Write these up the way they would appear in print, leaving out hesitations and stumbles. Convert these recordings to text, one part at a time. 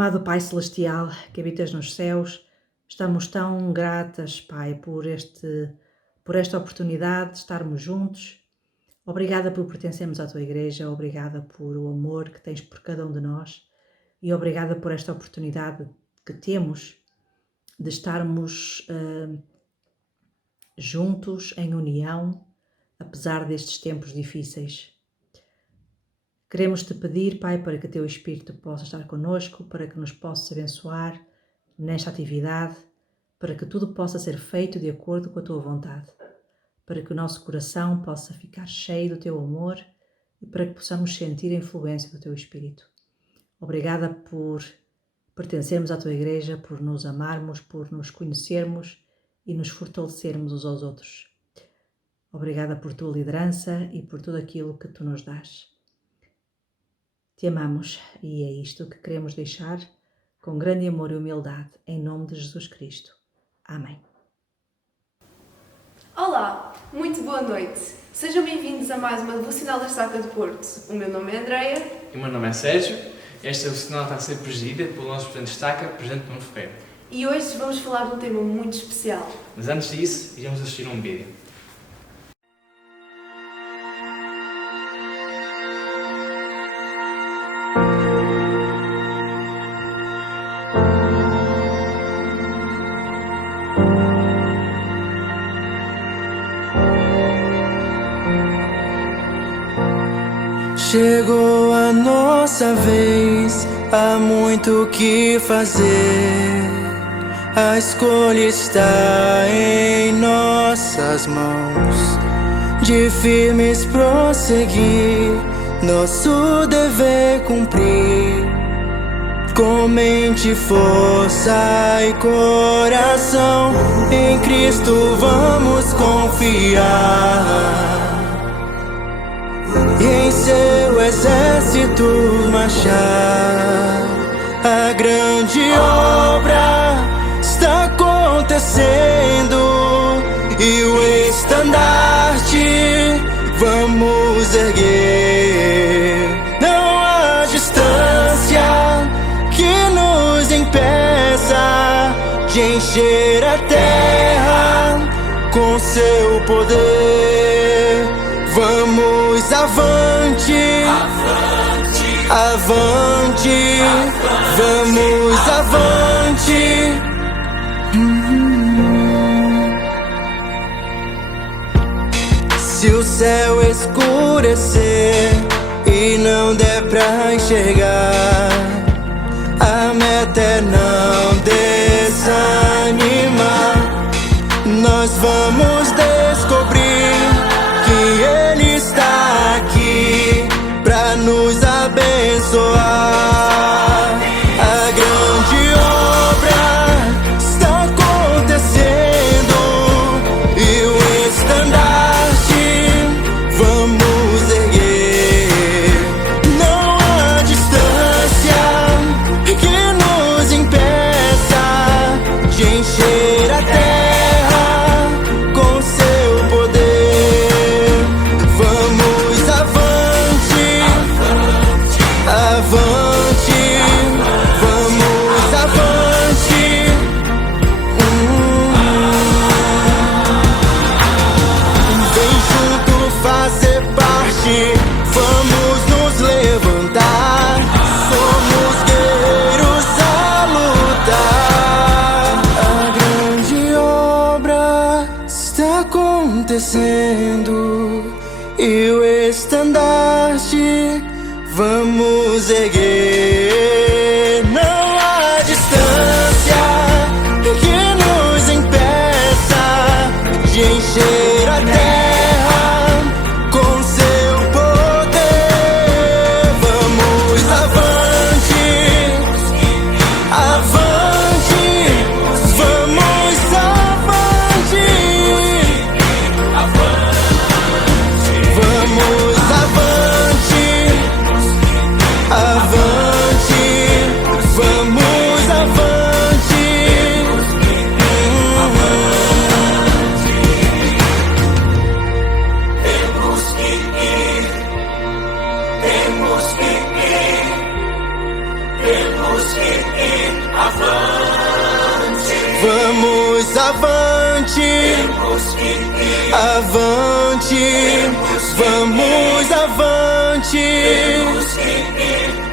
Amado Pai Celestial, que habitas nos céus, estamos tão gratas, Pai, por esta oportunidade de estarmos juntos. Obrigada por pertencermos à Tua Igreja, obrigada por o amor que tens por cada um de nós e obrigada por esta oportunidade que temos de estarmos juntos, em união, apesar destes tempos difíceis. Queremos te pedir, Pai, para que Teu Espírito possa estar connosco, para que nos possas abençoar nesta atividade, para que tudo possa ser feito de acordo com a Tua vontade, para que o nosso coração possa ficar cheio do Teu amor e para que possamos sentir a influência do Teu Espírito. Obrigada por pertencermos à Tua Igreja, por nos amarmos, por nos conhecermos e nos fortalecermos uns aos outros. Obrigada por Tua liderança e por tudo aquilo que Tu nos dás. Te amamos e é isto que queremos deixar com grande amor e humildade, em nome de Jesus Cristo. Amém. Olá, muito boa noite. Sejam bem-vindos a mais uma devocional da Estaca do Porto. O meu nome é Andreia. E o meu nome é Sérgio. Esta devocional está a ser presidida pelo nosso presidente de Estaca, Presidente Nuno Ferreira. E hoje vamos falar de um tema muito especial. Mas antes disso, iremos assistir a um vídeo. Chegou a nossa vez, há muito o que fazer. A escolha está em nossas mãos. De firmes prosseguir, nosso dever cumprir. Com mente, força e coração, em Cristo vamos confiar. E em seu exército marchar. A grande obra está acontecendo e o estandarte vamos erguer. Não há distância que nos impeça de encher a terra com seu poder. Vamos avante, avante, avante, vamos avante. Se o céu escurecer e não der pra enxergar, a meta é não desanimar. Nós vamos descobrir que Ele está aqui pra nos abençoar. A grande obra está acontecendo e o estandarte vamos erguer. Não há distância que nos impeça de encher a terra com seu poder. Vamos avante, avante, vamos avante. Vem junto fazer parte, vamos nos levantar. Somos guerreiros a lutar. A grande obra está acontecendo e o estandarte vamos erguer. Não há distância que nos impeça de encher a terra com seu poder. Vamos avante, avante, vamos avante. Vamos avante, avante. avante, avante, vamos avante,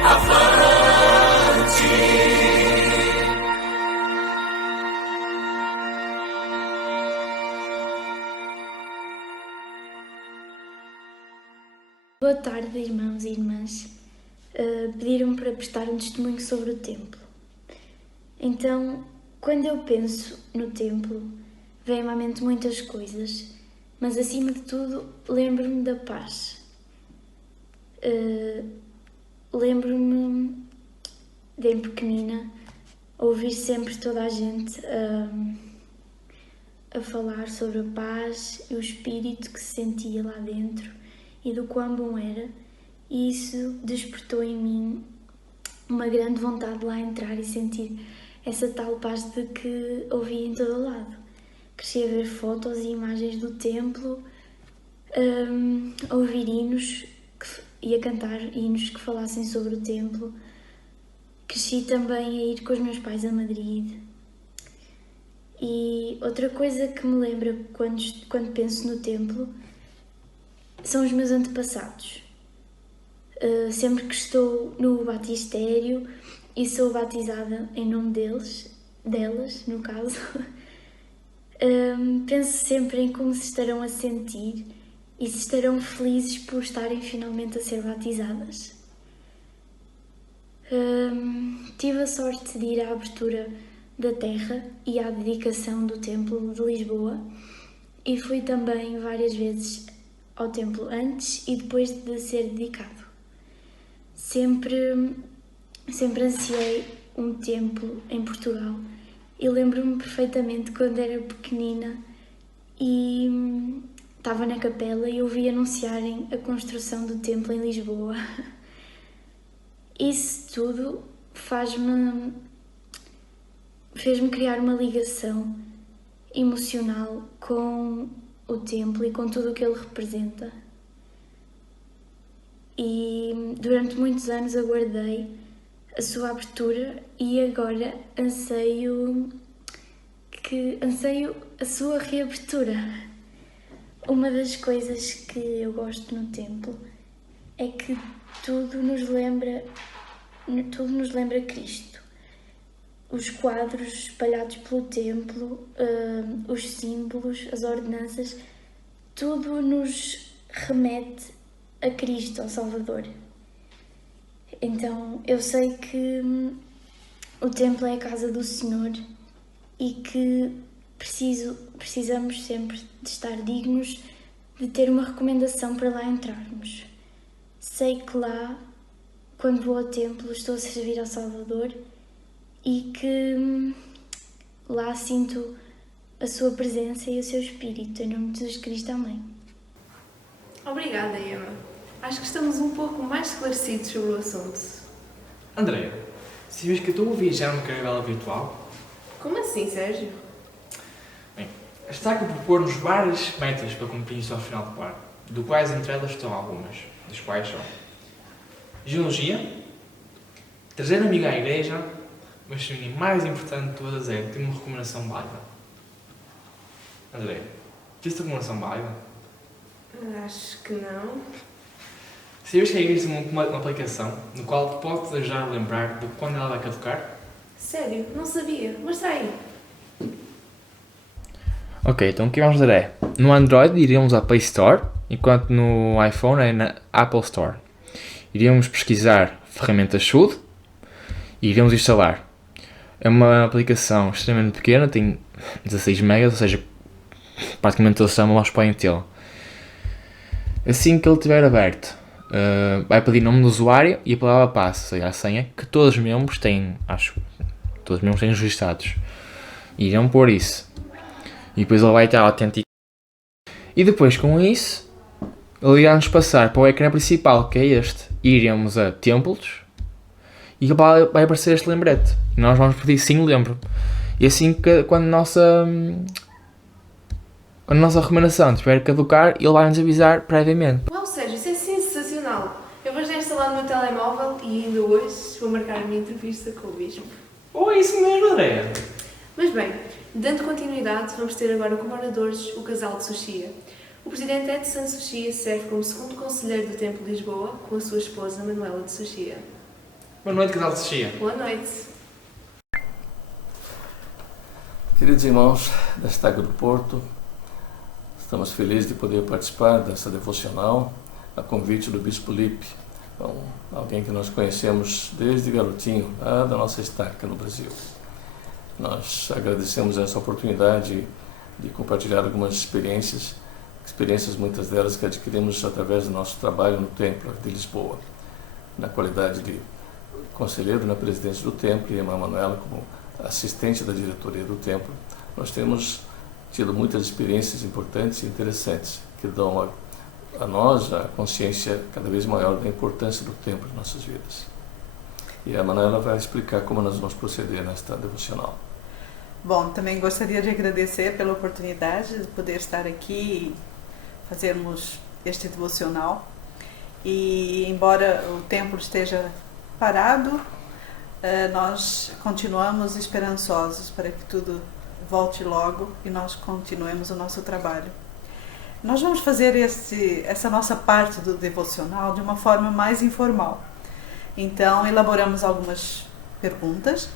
avante. Boa tarde, irmãos e irmãs. Pediram-me para prestar um testemunho sobre o templo. Então, quando eu penso no templo, vem-me à mente muitas coisas, mas acima de tudo, lembro-me da paz. Lembro-me de, em pequenina, ouvir sempre toda a gente a falar sobre a paz e o espírito que se sentia lá dentro e do quão bom era, e isso despertou em mim uma grande vontade de lá entrar e sentir essa tal paz de que ouvia em todo o lado. Cresci a ver fotos e imagens do templo, a ouvir hinos e a cantar hinos que falassem sobre o templo. Cresci também a ir com os meus pais a Madrid. E outra coisa que me lembra quando penso no templo são os meus antepassados. Sempre que estou no batistério e sou batizada em nome delas, no caso, penso sempre em como se estarão a sentir e se estarão felizes por estarem finalmente a ser batizadas. Tive a sorte de ir à abertura da terra e à dedicação do Templo de Lisboa e fui também várias vezes ao templo antes e depois de ser dedicado. Sempre ansiei um templo em Portugal e lembro-me perfeitamente quando era pequenina e estava na capela e ouvi anunciarem a construção do templo em Lisboa. Isso tudo fez-me criar uma ligação emocional com o templo e com tudo o que ele representa. E durante muitos anos aguardei a sua abertura e agora anseio a sua reabertura. Uma das coisas que eu gosto no templo é que tudo nos lembra Cristo. Os quadros espalhados pelo templo, os símbolos, as ordenanças, tudo nos remete a Cristo, ao Salvador. Então eu sei que o templo é a casa do Senhor e que precisamos sempre de estar dignos de ter uma recomendação para lá entrarmos. Sei que lá, quando vou ao templo, estou a servir ao Salvador e que lá sinto a sua presença e o seu Espírito. Em nome de Jesus Cristo, amém. Obrigada, Emma. Acho que estamos um pouco mais esclarecidos sobre o assunto. Andréia, sabias que estou a viajar numa caravela virtual? Como assim, Sérgio? Bem, a Estaca propor-nos várias metas para cumprir ao final do ano, do quais entre elas estão algumas, das quais são genealogia, trazer um amigo à igreja, mas a mais importante de todas é ter uma recomendação válida. Andréia, tens-te recomendação válida? Acho que não. Sabias que a igreja tem uma aplicação no qual te podes ajudar a lembrar de quando ela vai caducar? Sério? Não sabia. Mostra aí. Ok, então o que vamos fazer é, no Android iríamos à Play Store, enquanto no iPhone é na Apple Store. Iríamos pesquisar ferramentas Should e iríamos instalar. É uma aplicação extremamente pequena, tem 16 megas, ou seja, praticamente todos os telemóveis podem tê-la. Assim que ele estiver aberto, vai pedir nome do usuário e a palavra passe, ou seja, a senha, que todos os membros têm, todos os membros têm registados. E irão pôr isso. E depois ele vai estar autenticado. E depois com isso, ele irá-nos passar para o ecrã principal, que é este. E iremos a Templos e vai aparecer este lembrete. E nós vamos pedir sim, lembro. E assim que quando a nossa recomendação estiver a caducar, ele vai nos avisar previamente. Uau, Sérgio, isso é sensacional. Eu vou já instalar no meu telemóvel e ainda hoje vou marcar a minha entrevista com o Bispo. Oh, é isso mesmo, Andréia. Mas bem, Dando continuidade, vamos ter agora como oradores o casal de Sushia. O presidente Edson Sushia serve como segundo conselheiro do Templo de Lisboa, com a sua esposa Manuela de Sushia. Boa noite, casal de Sushia. Boa noite. Queridos irmãos da Estaca do Porto, estamos felizes de poder participar dessa devocional a convite do Bispo Lipe, alguém que nós conhecemos desde garotinho, lá da nossa estaca no Brasil. Nós agradecemos essa oportunidade de compartilhar algumas experiências muitas delas que adquirimos através do nosso trabalho no Templo de Lisboa, na qualidade de conselheiro na presidência do Templo e a irmã Manuela como assistente da diretoria do Templo. Nós temos tido muitas experiências importantes e interessantes que dão a nós a consciência cada vez maior da importância do Templo em nossas vidas. E a Manuela vai explicar como nós vamos proceder nesta devocional. Bom, também gostaria de agradecer pela oportunidade de poder estar aqui e fazermos este devocional. E embora o templo esteja parado, nós continuamos esperançosos para que tudo volte logo e nós continuemos o nosso trabalho. Nós vamos fazer essa nossa parte do devocional de uma forma mais informal. Então, elaboramos algumas perguntas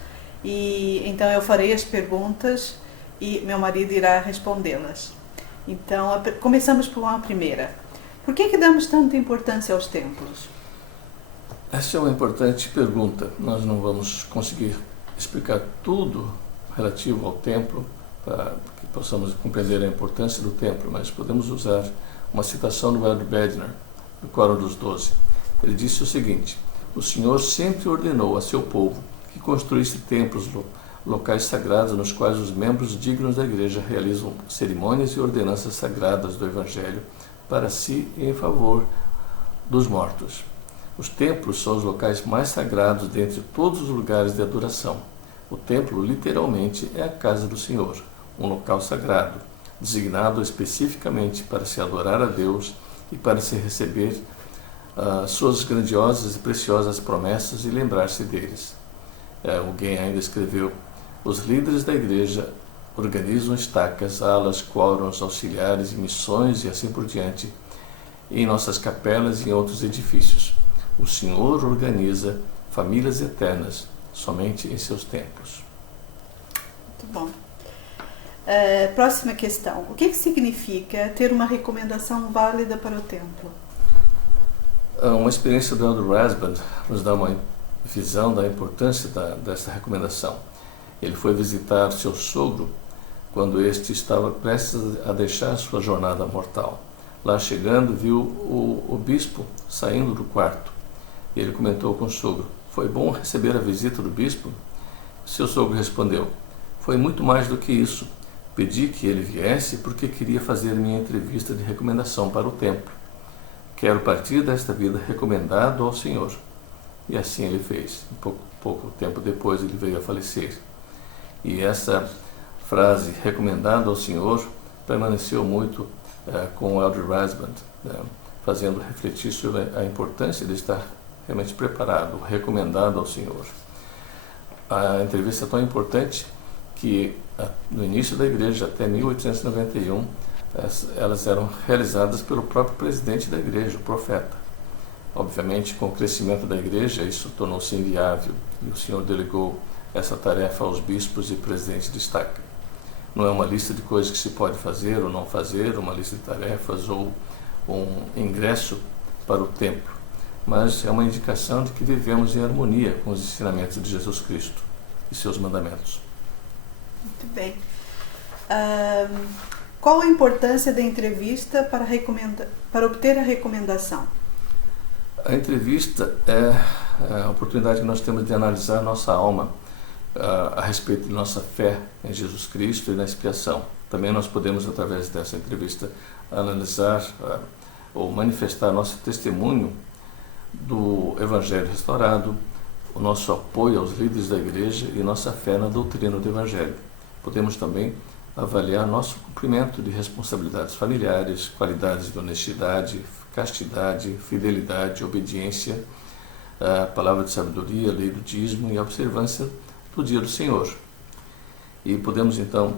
e então eu farei as perguntas e meu marido irá respondê-las. Então, começamos por uma primeira. Por que damos tanta importância aos templos? Essa é uma importante pergunta. Nós não vamos conseguir explicar tudo relativo ao templo para que possamos compreender a importância do templo, mas podemos usar uma citação do Elder Bednar, do Quórum dos 12. Ele disse o seguinte: o Senhor sempre ordenou a seu povo que construísse templos, locais sagrados nos quais os membros dignos da igreja realizam cerimônias e ordenanças sagradas do Evangelho para si e em favor dos mortos. Os templos são os locais mais sagrados dentre todos os lugares de adoração. O templo, literalmente, é a casa do Senhor, um local sagrado, designado especificamente para se adorar a Deus e para se receber suas grandiosas e preciosas promessas e lembrar-se deles. Alguém ainda escreveu: os líderes da igreja organizam estacas, alas, quórums, auxiliares e missões e assim por diante em nossas capelas e em outros edifícios. O Senhor organiza famílias eternas somente em seus templos. Muito bom. Próxima questão. O que significa ter uma recomendação válida para o templo? Uma experiência do Elder Rasband nos dá uma visão da importância dessa recomendação. Ele foi visitar seu sogro quando este estava prestes a deixar sua jornada mortal. Lá chegando, viu o bispo saindo do quarto. Ele comentou com o sogro: foi bom receber a visita do bispo? Seu sogro respondeu: foi muito mais do que isso. Pedi que ele viesse porque queria fazer minha entrevista de recomendação para o templo. Quero partir desta vida recomendado ao Senhor. E assim ele fez. Pouco tempo depois ele veio a falecer. E essa frase, recomendado ao Senhor, permaneceu muito com o Elder Rasband, fazendo refletir sobre a importância de estar realmente preparado, recomendado ao Senhor. A entrevista é tão importante que no início da igreja, até 1891, elas eram realizadas pelo próprio presidente da igreja, o profeta. Obviamente, com o crescimento da igreja, isso tornou-se inviável e o Senhor delegou essa tarefa aos bispos e presidentes de estaca. Não é uma lista de coisas que se pode fazer ou não fazer, uma lista de tarefas ou um ingresso para o templo, mas é uma indicação de que vivemos em harmonia com os ensinamentos de Jesus Cristo e seus mandamentos. Muito bem. Qual a importância da entrevista para obter a recomendação? A entrevista é a oportunidade que nós temos de analisar nossa alma a respeito de nossa fé em Jesus Cristo e na expiação. Também nós podemos, através dessa entrevista, analisar ou manifestar nosso testemunho do Evangelho restaurado, o nosso apoio aos líderes da igreja e nossa fé na doutrina do Evangelho. Podemos também avaliar nosso cumprimento de responsabilidades familiares, qualidades de honestidade, castidade, fidelidade, obediência, a palavra de sabedoria, lei do dízimo e a observância do dia do Senhor. E podemos então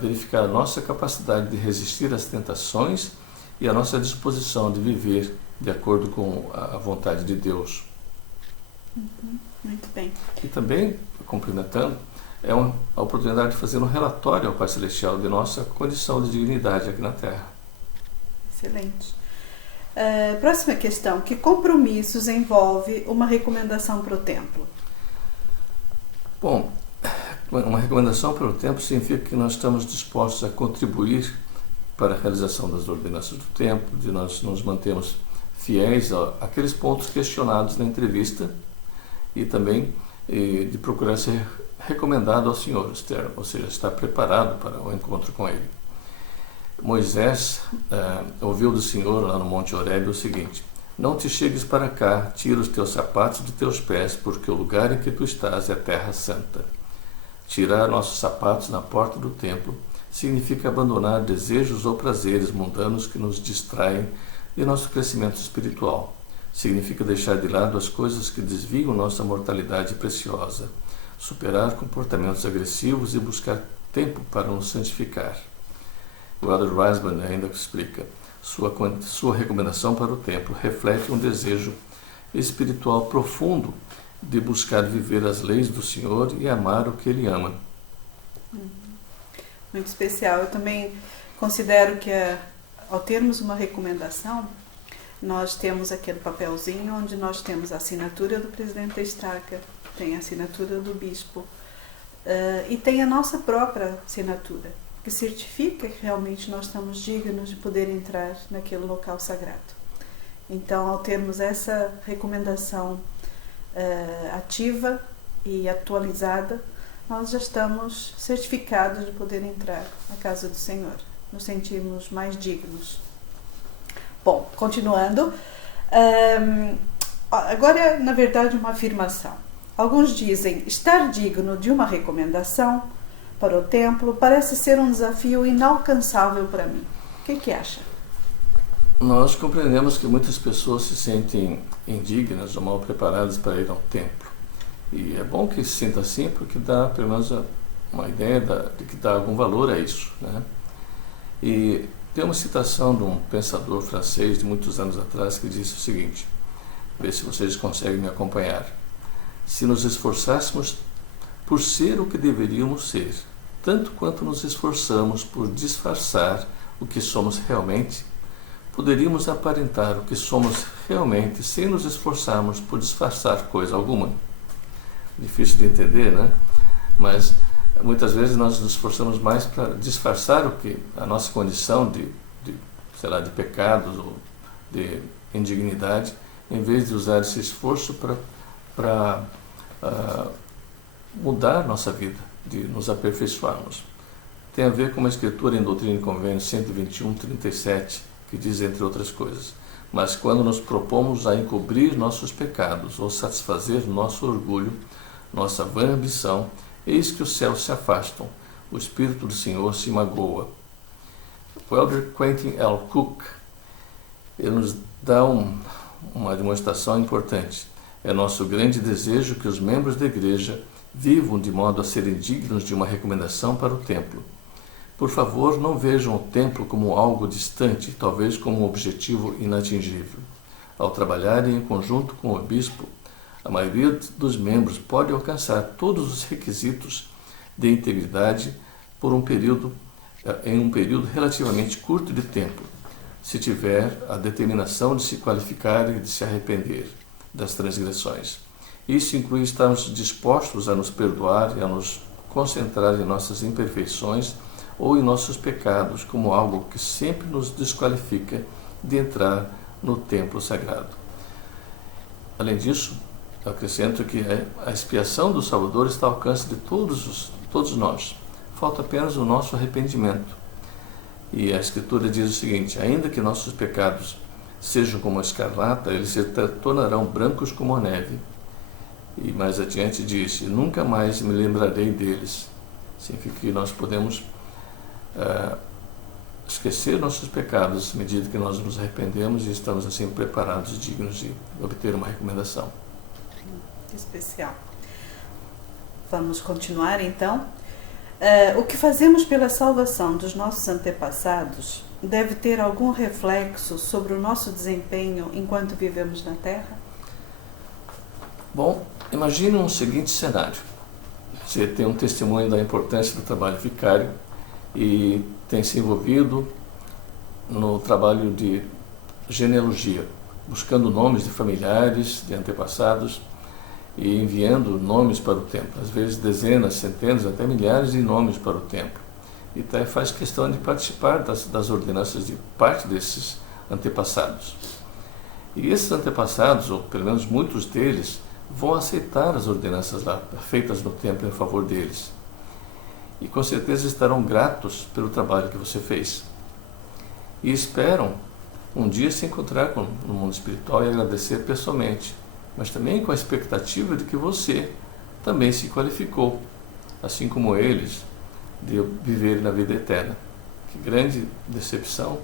verificar a nossa capacidade de resistir às tentações e a nossa disposição de viver de acordo com a vontade de Deus. Muito bem. E também, complementando, é a oportunidade de fazer um relatório ao Pai Celestial de nossa condição de dignidade aqui na Terra. Excelente. Próxima questão. Que compromissos envolve uma recomendação para o templo? Bom, uma recomendação para o templo significa que nós estamos dispostos a contribuir para a realização das ordenanças do templo, de nós nos mantermos fiéis àqueles pontos questionados na entrevista e também de procurar ser recomendado ao Senhor, ou seja, estar preparado para o encontro com Ele. Moisés ouviu do Senhor lá no Monte Horebe o seguinte: não te chegues para cá, tira os teus sapatos de teus pés, porque o lugar em que tu estás é terra santa. Tirar nossos sapatos na porta do templo significa abandonar desejos ou prazeres mundanos que nos distraem de nosso crescimento espiritual. Significa deixar de lado as coisas que desviam nossa mortalidade preciosa, superar comportamentos agressivos e buscar tempo para nos santificar. O Elder Riseband ainda explica: sua recomendação para o templo reflete um desejo espiritual profundo de buscar viver as leis do Senhor e amar o que Ele ama. Muito especial. Eu também considero que ao termos uma recomendação, nós temos aquele papelzinho onde nós temos a assinatura do presidente da estaca, tem a assinatura do bispo e tem a nossa própria assinatura, que certifica que realmente nós estamos dignos de poder entrar naquele local sagrado. Então, ao termos essa recomendação ativa e atualizada, nós já estamos certificados de poder entrar na casa do Senhor. Nos sentimos mais dignos. Bom, continuando. Agora, na verdade, uma afirmação. Alguns dizem: estar digno de uma recomendação para o templo parece ser um desafio inalcançável para mim. O que acha? Nós compreendemos que muitas pessoas se sentem indignas ou mal preparadas para ir ao templo. E é bom que se sinta assim, porque dá pelo menos uma ideia de que dá algum valor a isso, né? E tem uma citação de um pensador francês de muitos anos atrás que disse o seguinte: vê se vocês conseguem me acompanhar. Se nos esforçássemos por ser o que deveríamos ser, tanto quanto nos esforçamos por disfarçar o que somos realmente, poderíamos aparentar o que somos realmente sem nos esforçarmos por disfarçar coisa alguma. Difícil de entender, né? Mas muitas vezes nós nos esforçamos mais para disfarçar o que a nossa condição de pecados ou de indignidade, em vez de usar esse esforço para mudar nossa vida, de nos aperfeiçoarmos. Tem a ver com uma escritura em Doutrina e Convênio 121:37, que diz, entre outras coisas: mas quando nos propomos a encobrir nossos pecados ou satisfazer nosso orgulho, nossa vã ambição, eis que os céus se afastam, o Espírito do Senhor se magoa. O Elder Quentin L. Cook, ele nos dá uma demonstração importante. É nosso grande desejo que os membros da igreja vivam de modo a serem dignos de uma recomendação para o templo. Por favor, não vejam o templo como algo distante, talvez como um objetivo inatingível. Ao trabalharem em conjunto com o bispo, a maioria dos membros pode alcançar todos os requisitos de integridade em um período relativamente curto de tempo, se tiver a determinação de se qualificar e de se arrepender das transgressões. Isso inclui estarmos dispostos a nos perdoar e a nos concentrar em nossas imperfeições ou em nossos pecados como algo que sempre nos desqualifica de entrar no templo sagrado. Além disso, eu acrescento que a expiação do Salvador está ao alcance de todos nós. Falta apenas o nosso arrependimento. E a Escritura diz o seguinte: ainda que nossos pecados sejam como a escarlata, eles se tornarão brancos como a neve. E mais adiante diz: nunca mais me lembrarei deles. Significa que nós podemos esquecer nossos pecados à medida que nós nos arrependemos e estamos assim preparados e dignos de obter uma recomendação. Que especial. Vamos continuar então. O que fazemos pela salvação dos nossos antepassados deve ter algum reflexo sobre o nosso desempenho enquanto vivemos na Terra? Bom, imagine um seguinte cenário. Você tem um testemunho da importância do trabalho vicário e tem se envolvido no trabalho de genealogia, buscando nomes de familiares, de antepassados e enviando nomes para o templo, às vezes dezenas, centenas, até milhares de nomes para o templo. E até faz questão de participar das ordenanças de parte desses antepassados. E esses antepassados, ou pelo menos muitos deles, vão aceitar as ordenanças lá, feitas no templo em favor deles. E com certeza estarão gratos pelo trabalho que você fez. E esperam um dia se encontrar no mundo espiritual e agradecer pessoalmente, mas também com a expectativa de que você também se qualificou, assim como eles, de viver na vida eterna. Que grande decepção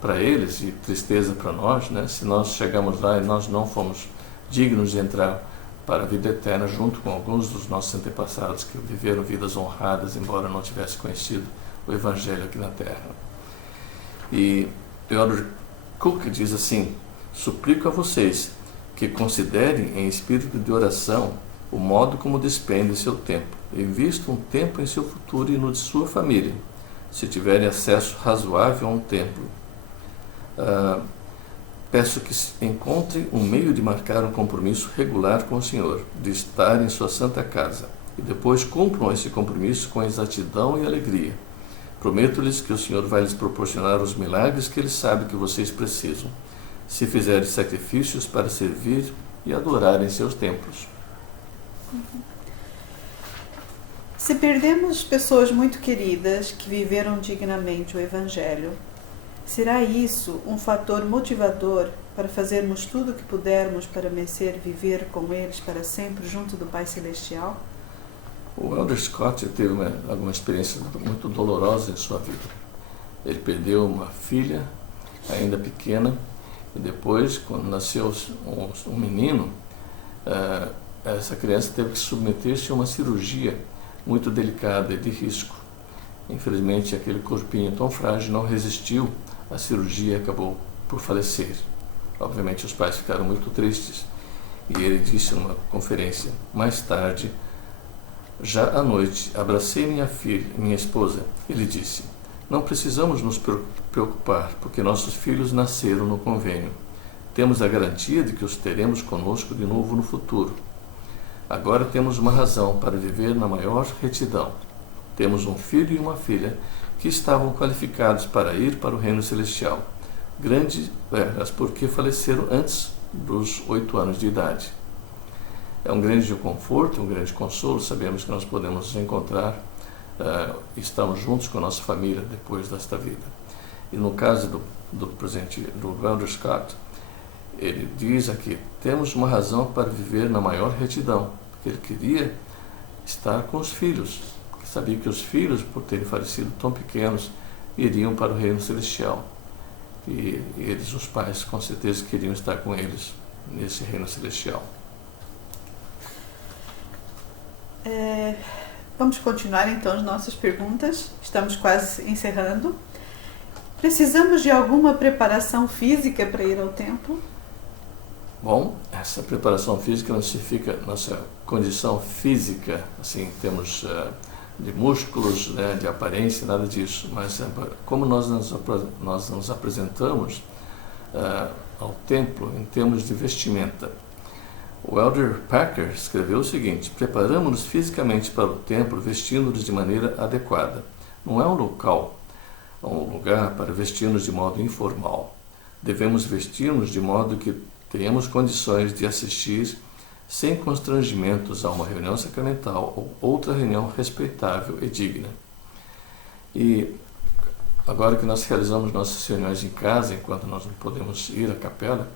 para eles e tristeza para nós, né? Se nós chegamos lá e nós não fomos dignos de entrar para a vida eterna junto com alguns dos nossos antepassados que viveram vidas honradas, embora não tivessem conhecido o Evangelho aqui na Terra. E Elder Cook diz assim: suplico a vocês que considerem em espírito de oração o modo como despendem seu tempo. Invistam um tempo em seu futuro e no de sua família, se tiverem acesso razoável a um templo. Peço que encontrem um meio de marcar um compromisso regular com o Senhor, de estar em sua santa casa, e depois cumpram esse compromisso com exatidão e alegria. Prometo-lhes que o Senhor vai lhes proporcionar os milagres que Ele sabe que vocês precisam, se fizerem sacrifícios para servir e adorar em seus templos. Se perdemos pessoas muito queridas que viveram dignamente o Evangelho, será isso um fator motivador para fazermos tudo o que pudermos para merecer viver com eles para sempre junto do Pai Celestial? O Elder Scott teve alguma experiência muito dolorosa em sua vida. Ele perdeu uma filha, ainda pequena, e depois, quando nasceu um menino, essa criança teve que submeter-se a uma cirurgia muito delicada e de risco. Infelizmente, aquele corpinho tão frágil não resistiu à cirurgia e acabou por falecer. Obviamente, os pais ficaram muito tristes. E ele disse numa conferência, mais tarde, já à noite, abracei minha esposa. Ele disse: não precisamos nos preocupar, porque nossos filhos nasceram no convênio. Temos a garantia de que os teremos conosco de novo no futuro. Agora temos uma razão para viver na maior retidão. Temos um filho e uma filha que estavam qualificados para ir para o reino celestial. Mas porque faleceram antes dos 8 anos de idade. É um grande conforto, um grande consolo. Sabemos que nós podemos nos encontrar e estamos juntos com a nossa família depois desta vida. E no caso do presente do Elder Scott, ele diz aqui: temos uma razão para viver na maior retidão, porque ele queria estar com os filhos, porque sabia que os filhos, por terem falecido tão pequenos, iriam para o reino celestial. E eles, os pais, com certeza queriam estar com eles nesse reino celestial. Vamos continuar então as nossas perguntas. Estamos quase encerrando. Precisamos de alguma preparação física para ir ao templo? Bom, essa preparação física não significa nossa condição física, assim, em termos de músculos, né, de aparência, nada disso. Mas como nós nos apresentamos ao templo em termos de vestimenta. O Elder Packer escreveu o seguinte: preparamos-nos fisicamente para o templo vestindo-nos de maneira adequada. Não é um lugar para vestir-nos de modo informal. Devemos vestir-nos de modo que tenhamos condições de assistir sem constrangimentos a uma reunião sacramental ou outra reunião respeitável e digna. E agora que nós realizamos nossas reuniões em casa, enquanto nós não podemos ir à capela,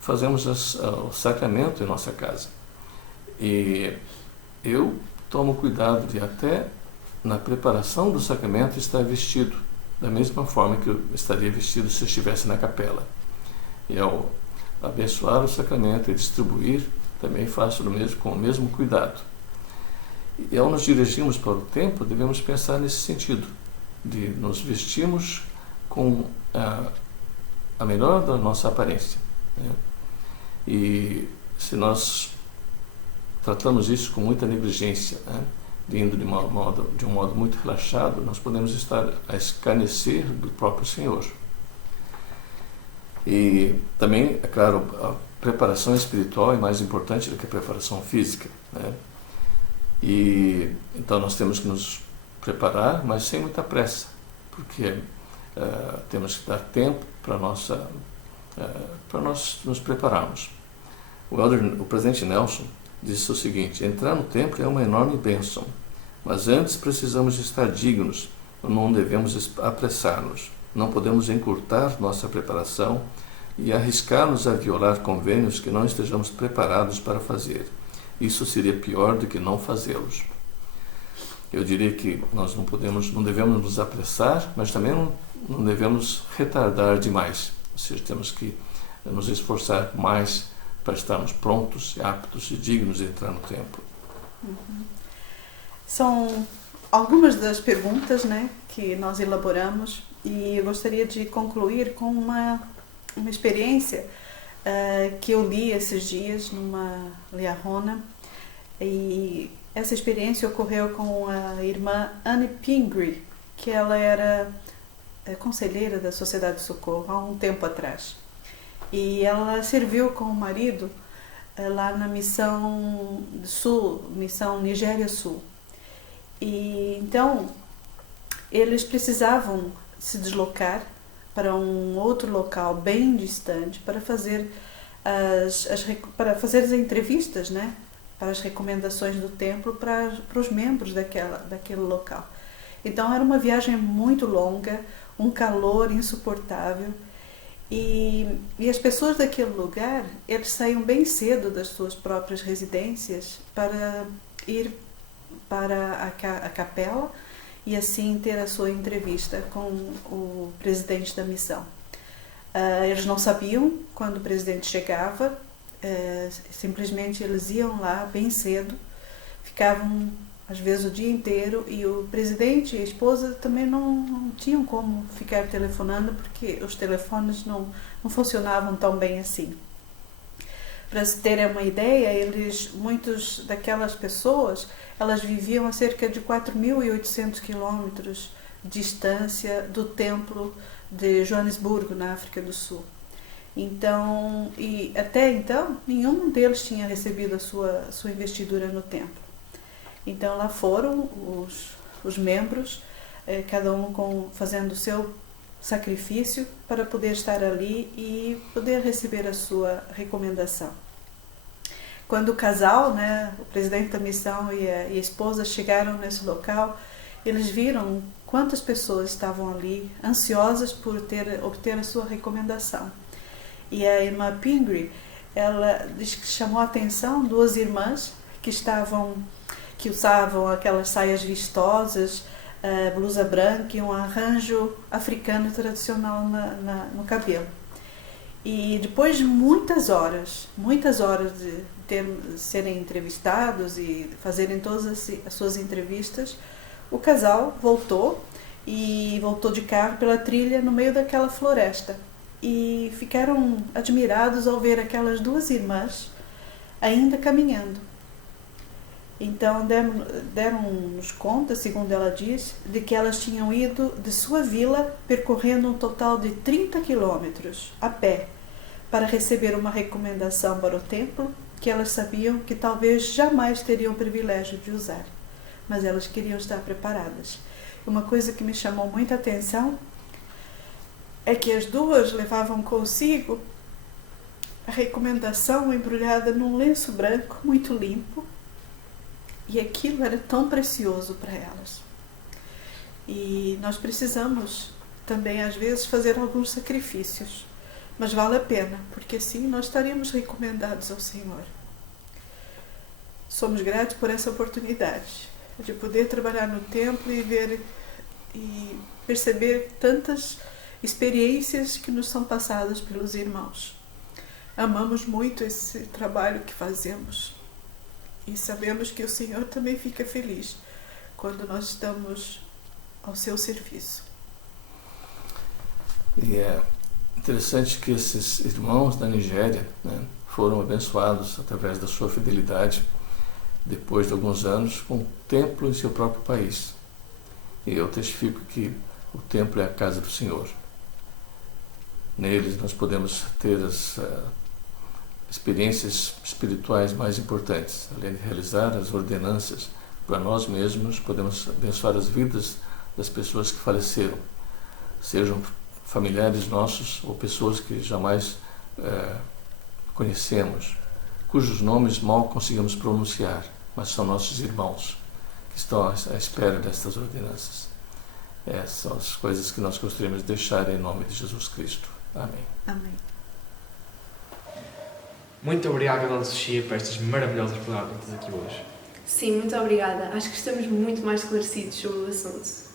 fazemos o sacramento em nossa casa. E eu tomo cuidado de até na preparação do sacramento estar vestido da mesma forma que eu estaria vestido se eu estivesse na capela. E ao abençoar o sacramento e distribuir, também faço com o mesmo cuidado. E ao nos dirigirmos para o templo, devemos pensar nesse sentido, de nos vestirmos com a melhor da nossa aparência, né? E se nós tratamos isso com muita negligência, né, indo de um modo muito relaxado, nós podemos estar a escarnecer do próprio Senhor. E também, é claro, a preparação espiritual é mais importante do que a preparação física, né? E então nós temos que nos preparar, mas sem muita pressa, porque temos que dar tempo para nós nos prepararmos. O presidente Nelson disse o seguinte: entrar no templo é uma enorme bênção, mas antes precisamos estar dignos, não devemos apressar-nos, não podemos encurtar nossa preparação e arriscar-nos a violar convênios que não estejamos preparados para fazer. Isso seria pior do que não fazê-los. Eu diria que nós não devemos nos apressar, mas também não devemos retardar demais. Ou seja, temos que nos esforçar mais para estarmos prontos, aptos e dignos de entrar no templo. São algumas das perguntas, né, que nós elaboramos, e eu gostaria de concluir com uma experiência que eu li esses dias numa liarona, e essa experiência ocorreu com a irmã Anne Pingree, que ela era conselheira da Sociedade de Socorro há um tempo atrás. E ela serviu com o marido lá na missão Sul, missão Nigéria Sul. E então eles precisavam se deslocar para um outro local bem distante para fazer as entrevistas, né, para as recomendações do templo para os membros daquele local. Então era uma viagem muito longa, um calor insuportável, e as pessoas daquele lugar, eles saíam bem cedo das suas próprias residências para ir para a capela e assim ter a sua entrevista com o presidente da missão. Eles não sabiam quando o presidente chegava, simplesmente eles iam lá bem cedo, ficavam às vezes o dia inteiro, e o presidente e a esposa também não tinham como ficar telefonando, porque os telefones não funcionavam tão bem assim. Para se terem uma ideia, muitas daquelas pessoas, elas viviam a cerca de 4.800 quilômetros de distância do templo de Joanesburgo, na África do Sul. Então, e até então, nenhum deles tinha recebido a sua investidura no templo. Então lá foram os membros, cada um fazendo o seu sacrifício para poder estar ali e poder receber a sua recomendação. Quando o casal, né, o presidente da missão e a esposa chegaram nesse local, eles viram quantas pessoas estavam ali ansiosas por obter a sua recomendação. E a irmã Pingree, ela diz que chamou a atenção duas irmãs que usavam aquelas saias vistosas, blusa branca e um arranjo africano tradicional no cabelo. E depois de muitas horas de serem entrevistados e fazerem todas as suas entrevistas, o casal voltou de carro pela trilha no meio daquela floresta. E ficaram admirados ao ver aquelas duas irmãs ainda caminhando. Então deram-nos conta, segundo ela diz, de que elas tinham ido de sua vila percorrendo um total de 30 quilômetros a pé para receber uma recomendação para o templo que elas sabiam que talvez jamais teriam o privilégio de usar, mas elas queriam estar preparadas. Uma coisa que me chamou muita atenção é que as duas levavam consigo a recomendação embrulhada num lenço branco muito limpo, e aquilo era tão precioso para elas. E nós precisamos também, às vezes, fazer alguns sacrifícios, mas vale a pena, porque assim nós estaremos recomendados ao Senhor. Somos gratos por essa oportunidade de poder trabalhar no templo e ver e perceber tantas experiências que nos são passadas pelos irmãos. Amamos muito esse trabalho que fazemos E sabemos que o Senhor também fica feliz quando nós estamos ao seu serviço. E é interessante que esses irmãos da Nigéria, né, foram abençoados através da sua fidelidade, depois de alguns anos, com um templo em seu próprio país. E eu testifico que o templo é a casa do Senhor. Neles nós podemos ter as experiências espirituais mais importantes. Além de realizar as ordenanças para nós mesmos, podemos abençoar as vidas das pessoas que faleceram, sejam familiares nossos ou pessoas que jamais conhecemos, cujos nomes mal conseguimos pronunciar, mas são nossos irmãos que estão à espera destas ordenanças. Essas são as coisas que nós gostaríamos de deixar em nome de Jesus Cristo. Amém. Amém. Muito obrigado, Casal de Sochia, por estas maravilhosas palavras aqui hoje. Sim, muito obrigada. Acho que estamos muito mais esclarecidos sobre o assunto.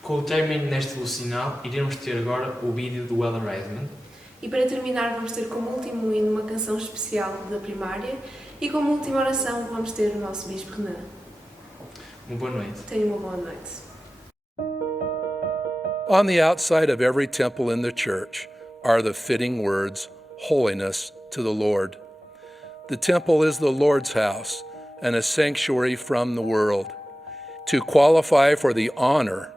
Com o término deste devocional, iremos ter agora o vídeo do Elder Redmond. E para terminar, vamos ter como último hino uma canção especial da primária e como última oração vamos ter o nosso Bispo Renan. Uma boa noite. Tenha uma boa noite. On the outside of every temple in the church are the fitting words, holiness to the Lord. The temple is the Lord's house and a sanctuary from the world. To qualify for the honor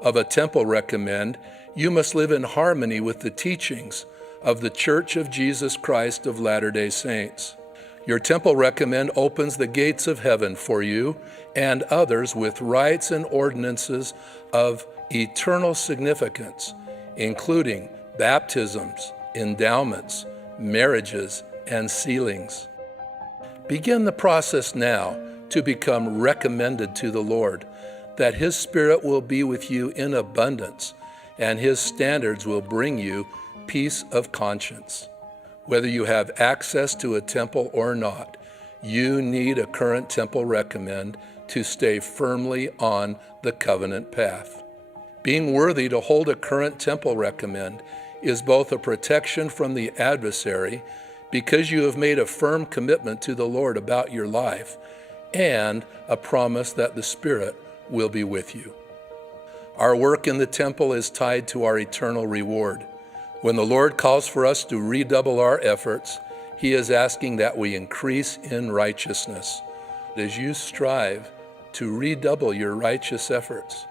of a temple recommend, you must live in harmony with the teachings of the Church of Jesus Christ of Latter-day Saints. Your temple recommend opens the gates of heaven for you and others with rites and ordinances of eternal significance, including baptisms, endowments, marriages, and sealings. Begin the process now to become recommended to the Lord, that His Spirit will be with you in abundance, and His standards will bring you peace of conscience. Whether you have access to a temple or not, you need a current temple recommend to stay firmly on the covenant path. Being worthy to hold a current temple recommend is both a protection from the adversary, because you have made a firm commitment to the Lord about your life, and a promise that the Spirit will be with you. Our work in the temple is tied to our eternal reward. When the Lord calls for us to redouble our efforts, He is asking that we increase in righteousness. As you strive to redouble your righteous efforts,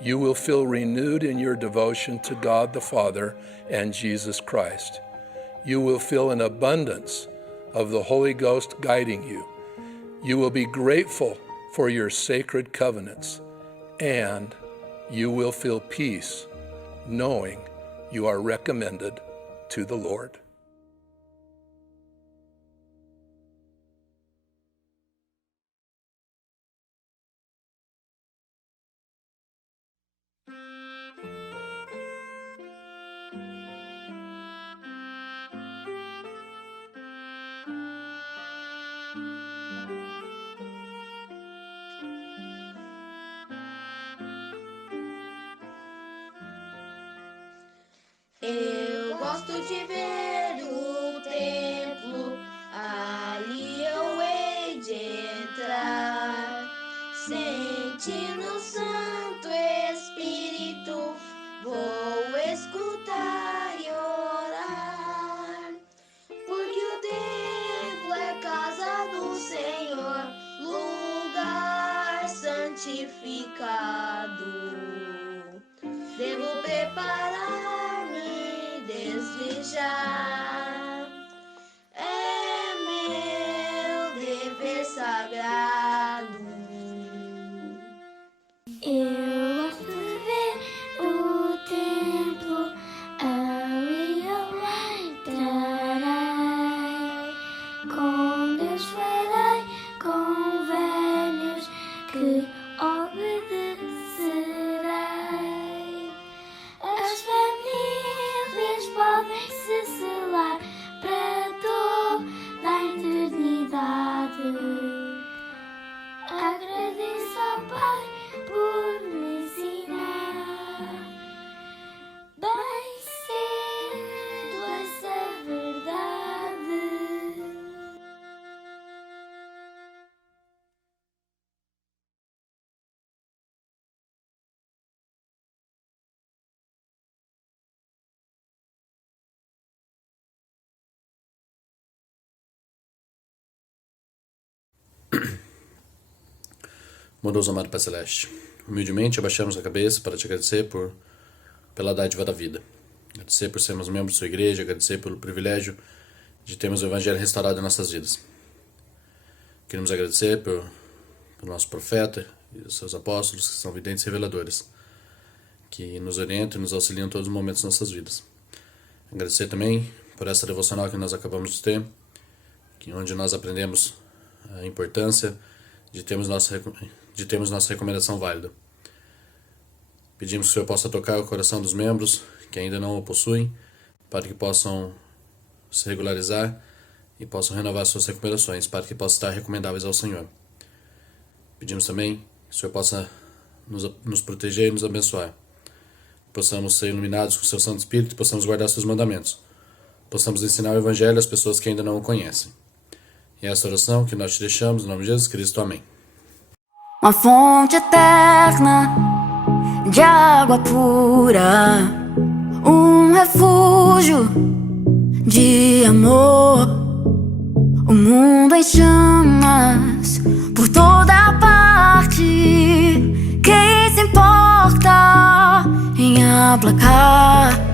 you will feel renewed in your devotion to God the Father and Jesus Christ. You will feel an abundance of the Holy Ghost guiding you. You will be grateful for your sacred covenants, and you will feel peace knowing you are recommended to the Lord. Eu gosto de ver o templo, ali eu hei de entrar, sentindo o Santo Espírito, vou escutar e orar, porque o templo é casa do Senhor, lugar santificado. Devo preparar-me desde já, é meu dever sagrado. Eu gosto de ver o templo, ali eu entrarei, com Deus farei convênios que obedecerei. As famílias podem se separar, Bondoso amado Pai Celeste, humildemente abaixamos a cabeça para te agradecer pela dádiva da vida. Agradecer por sermos membros de sua igreja, agradecer pelo privilégio de termos o Evangelho restaurado em nossas vidas. Queremos agradecer pelo nosso profeta e os seus apóstolos, que são videntes e reveladores, que nos orientam e nos auxiliam em todos os momentos de nossas vidas. Agradecer também por essa devocional que nós acabamos de ter, onde nós aprendemos a importância de termos nossa recomendação válida. Pedimos que o Senhor possa tocar o coração dos membros que ainda não o possuem, para que possam se regularizar e possam renovar suas recomendações, para que possam estar recomendáveis ao Senhor. Pedimos também que o Senhor possa nos proteger e nos abençoar. Que possamos ser iluminados com o seu Santo Espírito e possamos guardar seus mandamentos. Possamos ensinar o Evangelho às pessoas que ainda não o conhecem. E é esta oração que nós te deixamos, em nome de Jesus Cristo. Amém. Uma fonte eterna de água pura, um refúgio de amor, o mundo em chamas por toda parte. Quem se importa em aplacar